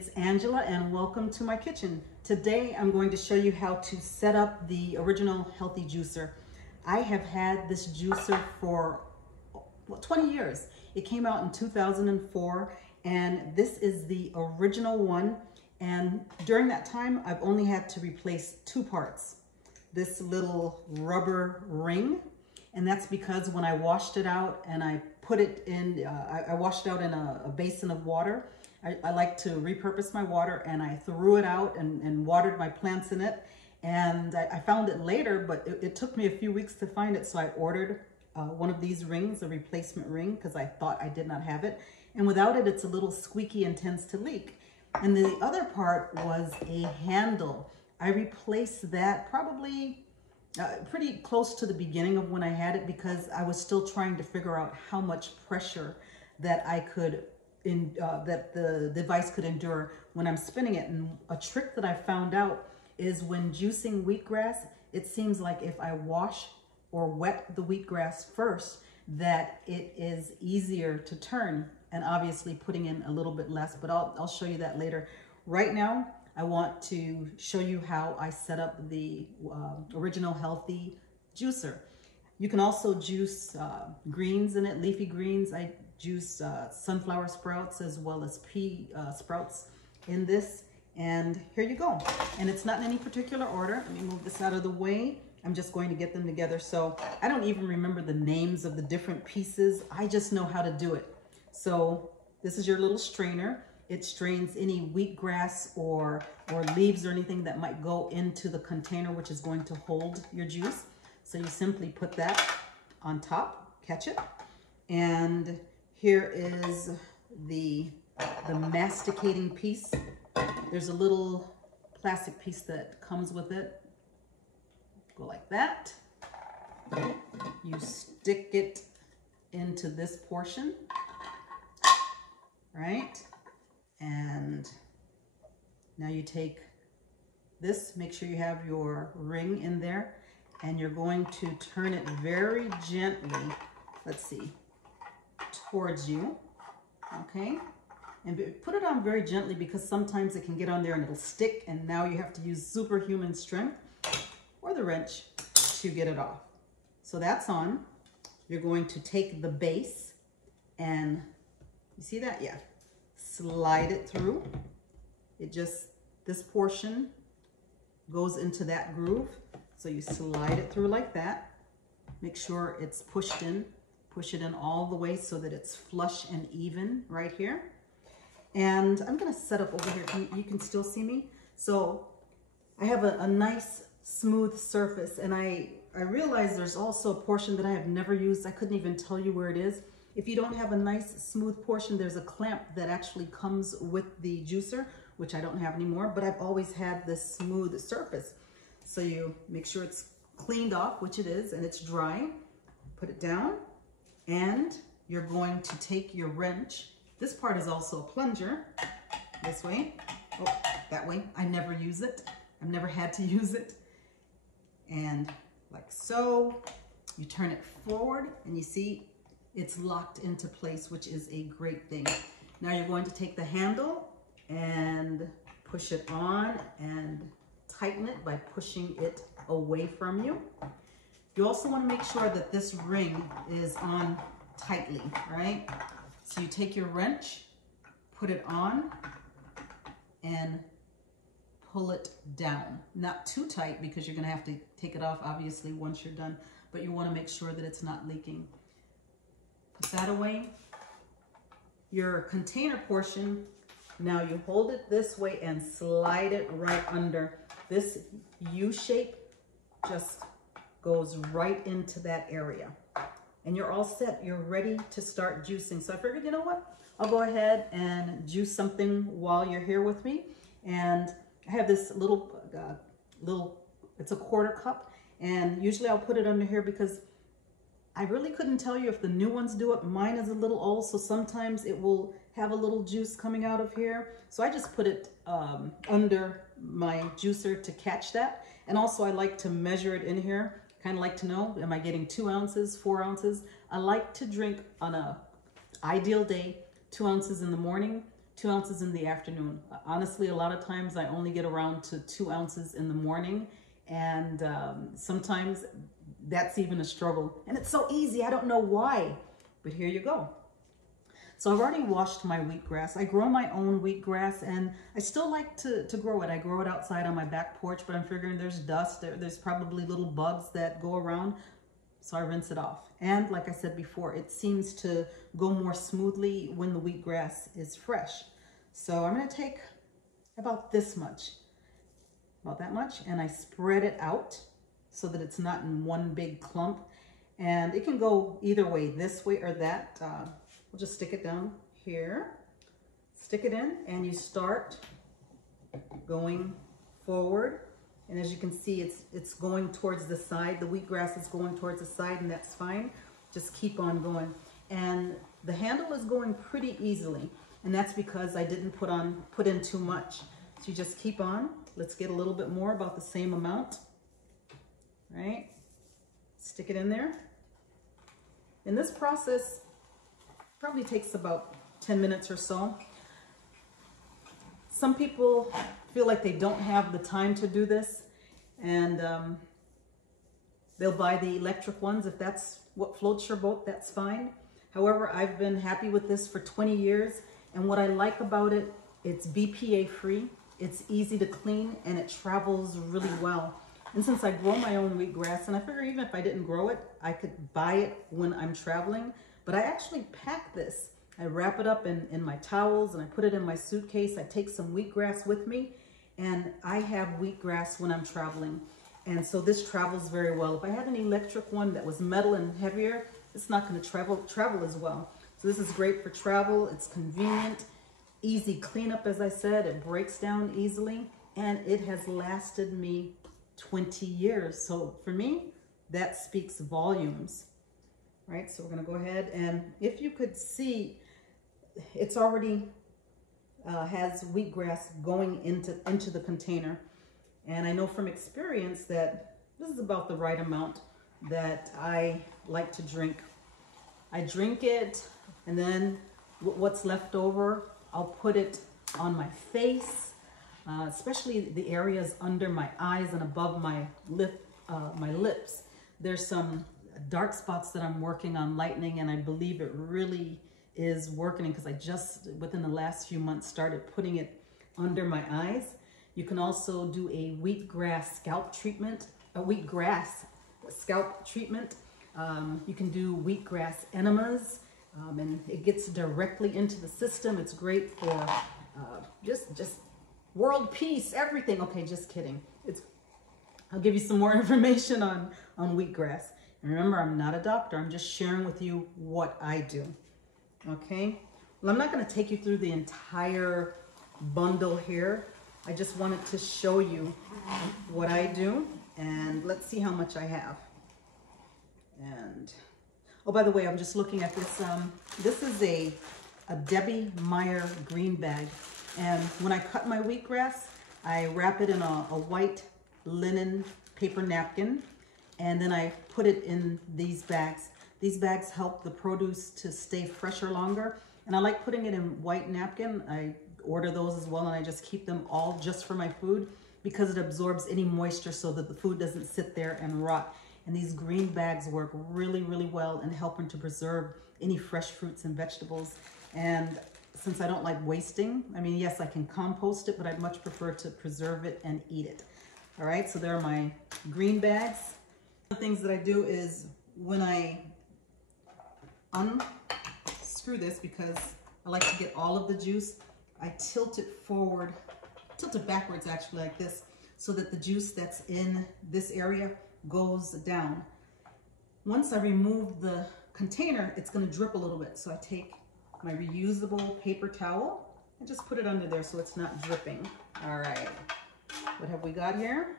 it's Angela and welcome to my kitchen. Today I'm going to show you how to set up the original Healthy Juicer. I have had this juicer for 20 years. It came out in 2004 and this is the original one, and during that time I've only had to replace two parts. This little rubber ring, and that's because when I washed it out and I put it in, I washed it out in a basin of water. I like to repurpose my water, and I threw it out and watered my plants in it. And I found it later, but it took me a few weeks to find it. So I ordered one of these rings, a replacement ring, because I thought I did not have it. And without it, it's a little squeaky and tends to leak. And the other part was a handle. I replaced that probably pretty close to the beginning of when I had it, because I was still trying to figure out how much pressure that I could that the device could endure when I'm spinning it. And a trick that I found out is when juicing wheatgrass, it seems like if I wash or wet the wheatgrass first, that it is easier to turn, and obviously putting in a little bit less, but I'll show you that later. Right now, I want to show you how I set up the original Healthy Juicer. You can also juice greens in it, leafy greens. I juice sunflower sprouts as well as pea sprouts in this. And here you go. And it's not in any particular order. Let me move this out of the way. I'm just going to get them together. So I don't even remember the names of the different pieces. I just know how to do it. So this is your little strainer. It strains any wheatgrass or leaves or anything that might go into the container, which is going to hold your juice. So you simply put that on top, catch it. And here is the masticating piece. There's a little plastic piece that comes with it. Go like that. You stick it into this portion, right? And now you take this, make sure you have your ring in there, and you're going to turn it very gently, let's see, towards you, okay? And put it on very gently, because sometimes it can get on there and it'll stick, and now you have to use superhuman strength or the wrench to get it off. So that's on. You're going to take the base and, you see that? Yeah. Slide it through. It just, this portion goes into that groove. So you slide it through like that. Make sure it's pushed in. Push it in all the way so that it's flush and even right here. And I'm gonna set up over here. You can still see me. So I have a nice smooth surface, and I realize there's also a portion that I have never used. I couldn't even tell you where it is. If you don't have a nice smooth portion, there's a clamp that actually comes with the juicer, which I don't have anymore, but I've always had this smooth surface. So you make sure it's cleaned off, which it is, and it's dry. Put it down, and you're going to take your wrench. This part is also a plunger, this way, oh, that way. I never use it. I've never had to use it. And like so, you turn it forward, and you see it's locked into place, which is a great thing. Now you're going to take the handle and push it on and tighten it by pushing it away from you. You also want to make sure that this ring is on tightly, right? So you take your wrench, put it on, and pull it down. Not too tight, because you're going to have to take it off obviously once you're done, but you want to make sure that it's not leaking. Put that away. Your container portion, now you hold it this way and slide it right under. This U shape just goes right into that area. And you're all set. You're ready to start juicing. So I figured, you know what? I'll go ahead and juice something while you're here with me. And I have this little, it's a quarter cup. And usually I'll put it under here because I really couldn't tell you if the new ones do it. Mine is a little old, so sometimes it will have a little juice coming out of here. So I just put it under my juicer to catch that. And also I like to measure it in here. Kind of like to know, am I getting 2 ounces, 4 ounces? I like to drink on a ideal day 2 ounces in the morning, 2 ounces in the afternoon. Honestly, a lot of times I only get around to 2 ounces in the morning, and sometimes that's even a struggle. And it's so easy, I don't know why, but here you go. So I've already washed my wheatgrass. I grow my own wheatgrass, and I still like to grow it. I grow it outside on my back porch, but I'm figuring there's dust, there's probably little bugs that go around, so I rinse it off. And like I said before, it seems to go more smoothly when the wheatgrass is fresh. So I'm gonna take about this much, about that much, and I spread it out so that it's not in one big clump. And it can go either way, this way or that. We'll just stick it down here, stick it in, and you start going forward. And as you can see, it's going towards the side. The wheatgrass is going towards the side, and that's fine. Just keep on going. And the handle is going pretty easily, and that's because I didn't put in too much. So you just keep on. Let's get a little bit more, about the same amount, right? Stick it in there. And this process probably takes about 10 minutes or so. Some people feel like they don't have the time to do this, and they'll buy the electric ones. If that's what floats your boat, that's fine. However, I've been happy with this for 20 years, and what I like about it, it's BPA free, it's easy to clean, and it travels really well. And since I grow my own wheatgrass, and I figure even if I didn't grow it, I could buy it when I'm traveling, but I actually pack this. I wrap it up in my towels, and I put it in my suitcase. I take some wheatgrass with me, and I have wheatgrass when I'm traveling. And so this travels very well. If I had an electric one that was metal and heavier, it's not going to travel as well. So this is great for travel. It's convenient, easy cleanup, as I said. It breaks down easily, and it has lasted me 20 years. So for me, that speaks volumes, right? So we're going to go ahead, and if you could see, it's already has wheatgrass going into the container. And I know from experience that this is about the right amount that I like to drink. I drink it, and then what's left over, I'll put it on my face, especially the areas under my eyes and above my lips. There's some dark spots that I'm working on lightening, and I believe it really is working because I just, within the last few months, started putting it under my eyes. You can also do a wheatgrass scalp treatment, a wheatgrass scalp treatment. You can do wheatgrass enemas, and it gets directly into the system. It's great for just world peace, everything. Okay, just kidding. I'll give you some more information on wheatgrass. And remember, I'm not a doctor. I'm just sharing with you what I do. Okay? Well, I'm not going to take you through the entire bundle here. I just wanted to show you what I do, and let's see how much I have. And oh, by the way, I'm just looking at this. This is a Debbie Meyer green bag, and when I cut my wheatgrass, I wrap it in a white linen paper napkin, and then I put it in these bags. These bags help the produce to stay fresher longer, and I like putting it in white napkin. I order those as well, and I just keep them all just for my food because it absorbs any moisture so that the food doesn't sit there and rot. And these green bags work really, really well in helping to preserve any fresh fruits and vegetables. And since I don't like wasting, I mean, yes, I can compost it, but I'd much prefer to preserve it and eat it. All right, so there are my green bags. One of the things that I do is when I unscrew this, because I like to get all of the juice, I tilt it forward, tilt it backwards actually like this, so that the juice that's in this area goes down. Once I remove the container, it's going to drip a little bit. So I take my reusable paper towel and just put it under there so it's not dripping. All right, what have we got here?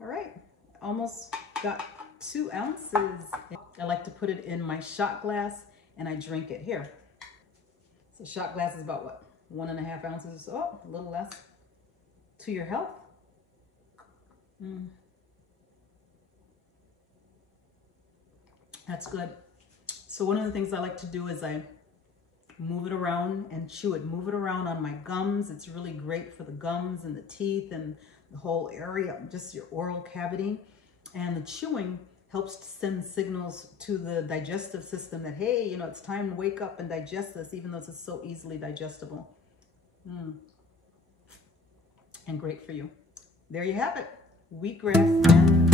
All right, almost got 2 ounces. I like to put it in my shot glass and I drink it here. So shot glass is about what? 1.5 ounces, oh, a little less. To your health. That's good. So one of the things I like to do is I move it around and chew it. Move it around on my gums. It's really great for the gums and the teeth and the whole area, just your oral cavity. And the chewing helps to send signals to the digestive system that, hey, you know, it's time to wake up and digest this, even though it's so easily digestible. And great for you. There you have it. Wheatgrass and